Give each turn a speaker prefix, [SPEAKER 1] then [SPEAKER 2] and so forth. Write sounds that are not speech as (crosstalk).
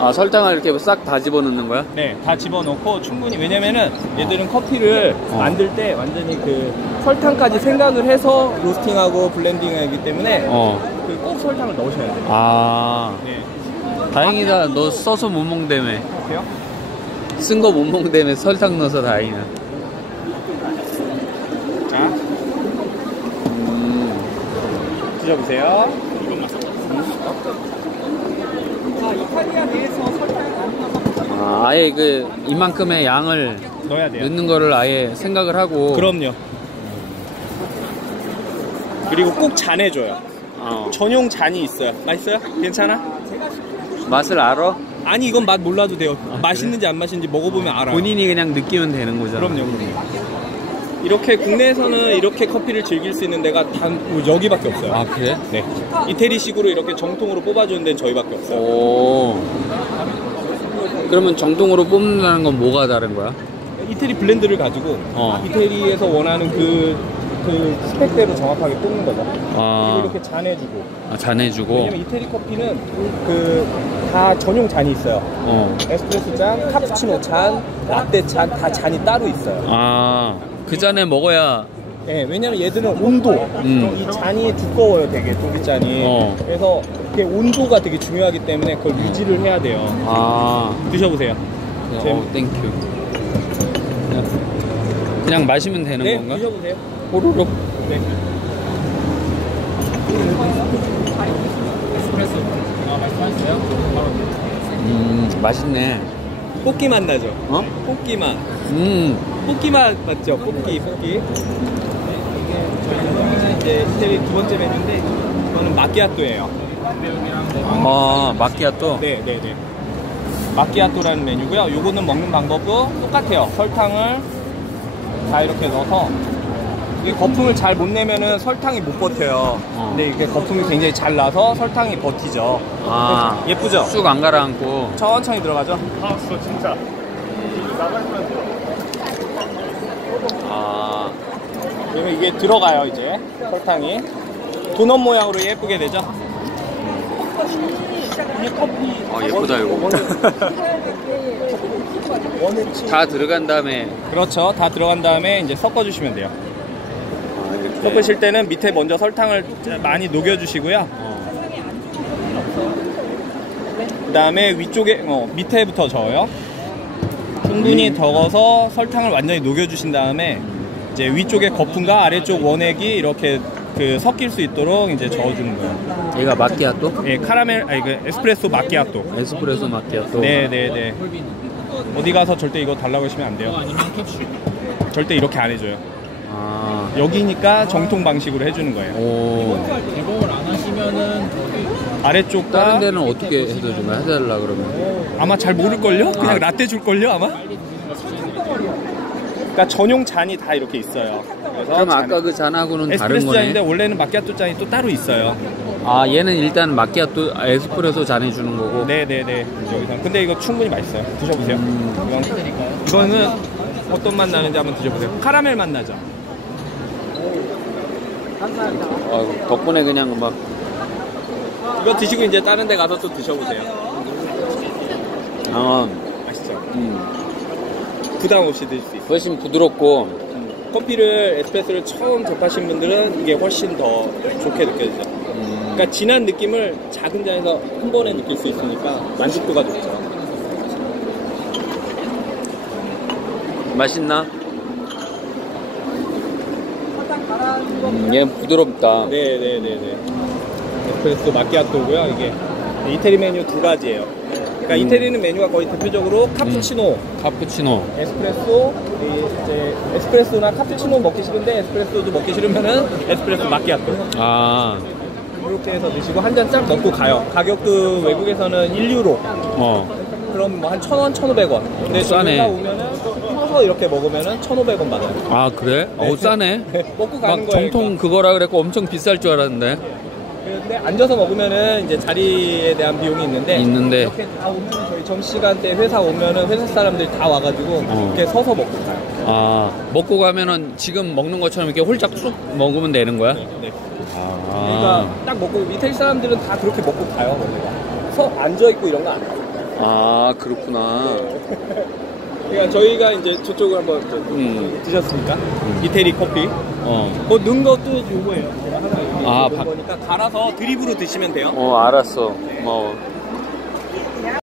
[SPEAKER 1] 아 설탕을 이렇게 싹 다 집어넣는 거야?
[SPEAKER 2] 네, 다 집어넣고 충분히 왜냐면은 얘들은 커피를
[SPEAKER 1] 어.
[SPEAKER 2] 만들 때 완전히 그 설탕까지 생각을 해서 로스팅하고 블렌딩하기 때문에
[SPEAKER 1] 어.
[SPEAKER 2] 그꼭 설탕을 넣으셔야 돼요.
[SPEAKER 1] 아
[SPEAKER 2] 네.
[SPEAKER 1] 다행이다. 너 써서 못 먹다며.
[SPEAKER 2] 어때요?
[SPEAKER 1] 쓴 거 못 먹다며 설탕 넣어서 다행이다.
[SPEAKER 2] 자,
[SPEAKER 1] 음.
[SPEAKER 2] 드셔보세요. 아, 이탈리아 내에서 설탕을 안 넣어서
[SPEAKER 1] 아, 아예 그 이만큼의 양을
[SPEAKER 2] 넣어야 돼요.
[SPEAKER 1] 넣는 거를 아예 생각을 하고.
[SPEAKER 2] 그럼요. 그리고 꼭 잔해줘요.
[SPEAKER 1] 어.
[SPEAKER 2] 전용 잔이 있어요. 맛있어요? 괜찮아?
[SPEAKER 1] 맛을 알아?
[SPEAKER 2] 아니 이건 맛 몰라도 돼요. 맛있는지 안 맛있는지 먹어보면 알아요.
[SPEAKER 1] 본인이 그냥 느끼면 되는 거잖아.
[SPEAKER 2] 그럼요, 그럼요. 이렇게 국내에서는 이렇게 커피를 즐길 수 있는 데가 단 여기밖에 없어요.
[SPEAKER 1] 아 그래?
[SPEAKER 2] 네. 이태리식으로 이렇게 정통으로 뽑아주는 데는 저희밖에 없어요.
[SPEAKER 1] 오. 그러면 정통으로 뽑는다는 건 뭐가 다른 거야?
[SPEAKER 2] 이태리 블렌드를 가지고
[SPEAKER 1] 어.
[SPEAKER 2] 이태리에서 원하는 그, 그 스펙대로 정확하게 뽑는 거죠.
[SPEAKER 1] 아,
[SPEAKER 2] 그리고 이렇게 잔해주고.
[SPEAKER 1] 아 잔해주고.
[SPEAKER 2] 왜냐면 이태리 커피는 그 다 전용 잔이 있어요.
[SPEAKER 1] 어.
[SPEAKER 2] 에스프레소 잔, 카푸치노 잔, 라떼 잔 다 잔이 따로 있어요.
[SPEAKER 1] 아, 그 잔에 먹어야.
[SPEAKER 2] 네, 왜냐면 얘들은 온도,
[SPEAKER 1] 음.
[SPEAKER 2] 이 잔이 두꺼워요, 되게 종이잔이.
[SPEAKER 1] 어.
[SPEAKER 2] 그래서 이게 온도가 되게 중요하기 때문에 그걸 유지를 해야 돼요.
[SPEAKER 1] 아,
[SPEAKER 2] 드셔보세요.
[SPEAKER 1] 어, 땡큐. 그냥, 그냥 마시면 되는
[SPEAKER 2] 네,
[SPEAKER 1] 건가?
[SPEAKER 2] 드셔보세요.
[SPEAKER 1] 호로록.
[SPEAKER 2] 네. 에스프레소. 아, 말씀하셨어요?
[SPEAKER 1] 음, 맛있네.
[SPEAKER 2] 뽑기 맛 나죠?
[SPEAKER 1] 어?
[SPEAKER 2] 뽑기 맛.
[SPEAKER 1] 음,
[SPEAKER 2] 뽑기 맛 맞죠? 뽑기, 뽑기. 저희는 이제 이태리 두 번째 메뉴인데, 이거는 마키아토예요.
[SPEAKER 1] 아, 마키아또.
[SPEAKER 2] 네, 네, 네. 마키아토라는 메뉴고요. 요거는 먹는 방법도 똑같아요. 설탕을 다 이렇게 넣어서 이게 거품을 잘 못 내면은 설탕이 못 버텨요.
[SPEAKER 1] 어.
[SPEAKER 2] 근데 이게 거품이 굉장히 잘 나서 설탕이 버티죠.
[SPEAKER 1] 아,
[SPEAKER 2] 예쁘죠?
[SPEAKER 1] 쑥 안 가라앉고.
[SPEAKER 2] 천천히 들어가죠.
[SPEAKER 1] 아,
[SPEAKER 2] 그러면 이게 들어가요 이제 설탕이 도넛 모양으로 예쁘게 되죠.
[SPEAKER 1] 어, 예쁘다, 이거. (laughs) 다 들어간 다음에.
[SPEAKER 2] 그렇죠. 다 들어간 다음에 이제 섞어주시면 돼요.
[SPEAKER 1] 아, 이렇게.
[SPEAKER 2] 섞으실 때는 밑에 먼저 설탕을 많이 녹여주시고요.
[SPEAKER 1] 어.
[SPEAKER 2] 그 다음에 위쪽에, 어, 밑에부터 저어요. 충분히 적어서 설탕을 완전히 녹여주신 다음에 이제 위쪽에 거품과 아래쪽 원액이 이렇게 그 섞일 수 있도록 이제 저어주는 거예요.
[SPEAKER 1] 얘가 마키아또?
[SPEAKER 2] 예, 카라멜, 아니 그 에스프레소 마키아토.
[SPEAKER 1] 에스프레소 마키아또.
[SPEAKER 2] 네 네 네. 어디 가서 절대 이거 달라고 하시면 안 돼요. 절대 이렇게 안 해줘요.
[SPEAKER 1] 아,
[SPEAKER 2] 여기니까 정통 방식으로 해주는 거예요.
[SPEAKER 1] 오.
[SPEAKER 3] 개봉을 안 하시면은
[SPEAKER 2] 아래쪽과
[SPEAKER 1] 다른 데는 어떻게 거야? 해달라 그러면.
[SPEAKER 2] 아마 잘 모를걸요? 그냥
[SPEAKER 1] 아.
[SPEAKER 2] 라떼 줄걸요 아마? 그러니까 전용 잔이 다 이렇게 있어요. 그래서
[SPEAKER 1] 그럼
[SPEAKER 2] 잔-
[SPEAKER 1] 아까 그 잔하고는 다른
[SPEAKER 2] 에스프레소 잔인데
[SPEAKER 1] 거네.
[SPEAKER 2] 원래는 마키아토 잔이 또 따로 있어요.
[SPEAKER 1] 아, 얘는 일단 마키아또, 아, 에스프레소 잔해 주는 거고.
[SPEAKER 2] 네네네. 여기서. 근데 이거 충분히 맛있어요. 드셔보세요.
[SPEAKER 1] 음.
[SPEAKER 2] 이건, 이거는 어떤 맛 나는지 한번 드셔보세요. 카라멜 맛 나죠?
[SPEAKER 1] 아, 덕분에 그냥 막
[SPEAKER 2] 이거 드시고 이제 다른 데 가서 또 드셔보세요.
[SPEAKER 1] 아,
[SPEAKER 2] 맛있죠?
[SPEAKER 1] 음,
[SPEAKER 2] 부담 없이 드실 수 있어요.
[SPEAKER 1] 훨씬 부드럽고
[SPEAKER 2] 커피를 에스프레소를 처음 접하신 분들은 이게 훨씬 더 좋게 느껴지죠.
[SPEAKER 1] 음,
[SPEAKER 2] 그러니까 진한 느낌을 작은 잔에서 한 번에 느낄 수 있으니까 만족도가 높죠.
[SPEAKER 1] 맛있나? 음, 얘 부드럽다.
[SPEAKER 2] 네네네네. 에스프레소 마키아토고요. 이게 이태리 메뉴 두 가지예요. 그러니까
[SPEAKER 1] 음.
[SPEAKER 2] 이태리는 메뉴가 거의 대표적으로 카푸치노,
[SPEAKER 1] 카푸치노.
[SPEAKER 2] 에스프레소, 이 이제 에스프레소나 카푸치노 먹기 싫은데 에스프레소도 먹기 싫으면은 에스프레소 마키아토.
[SPEAKER 1] 아,
[SPEAKER 2] 이렇게 해서 드시고 한 잔쫙 넣고 가요. 가격도 외국에서는 1유로.
[SPEAKER 1] 어,
[SPEAKER 2] 그럼 뭐 한 1,000원, 1,500원. 근데
[SPEAKER 1] 싸네.
[SPEAKER 2] 오면은 서서 이렇게 먹으면은 1,500원 받아요.
[SPEAKER 1] 아 그래? 어 싸네. (laughs)
[SPEAKER 2] 먹고 가는
[SPEAKER 1] 막
[SPEAKER 2] 거예요.
[SPEAKER 1] 정통 그거라 그랬고 엄청 비쌀 줄 알았는데.
[SPEAKER 2] 근데 앉아서 먹으면은 이제 자리에 대한 비용이 있는데
[SPEAKER 1] 있는데.
[SPEAKER 2] 이렇게 다 오면 저희 점시간 때 회사 오면은 회사 사람들이 다 와가지고
[SPEAKER 1] 어.
[SPEAKER 2] 이렇게 서서 먹고 가요.
[SPEAKER 1] 아 먹고 가면은 지금 먹는 것처럼 이렇게 홀짝 쑥 먹으면 되는 거야?
[SPEAKER 2] 네. 네.
[SPEAKER 1] 아.
[SPEAKER 2] 그러니까 딱 먹고 이태리 사람들은 다 그렇게 먹고 가요. 서 앉아 있고 이런 거 안 해요.
[SPEAKER 1] 아 그렇구나. (laughs)
[SPEAKER 2] 그러니까 저희가 이제 저쪽을 한번 좀
[SPEAKER 1] 음.
[SPEAKER 2] 드셨습니까? 음. 이태리 커피.
[SPEAKER 1] 어.
[SPEAKER 2] 뭐 넣은 것도 요거예요.
[SPEAKER 1] 아, 바...
[SPEAKER 2] 보니까 갈아서 드립으로 드시면 돼요.
[SPEAKER 1] 어, 알았어. 네.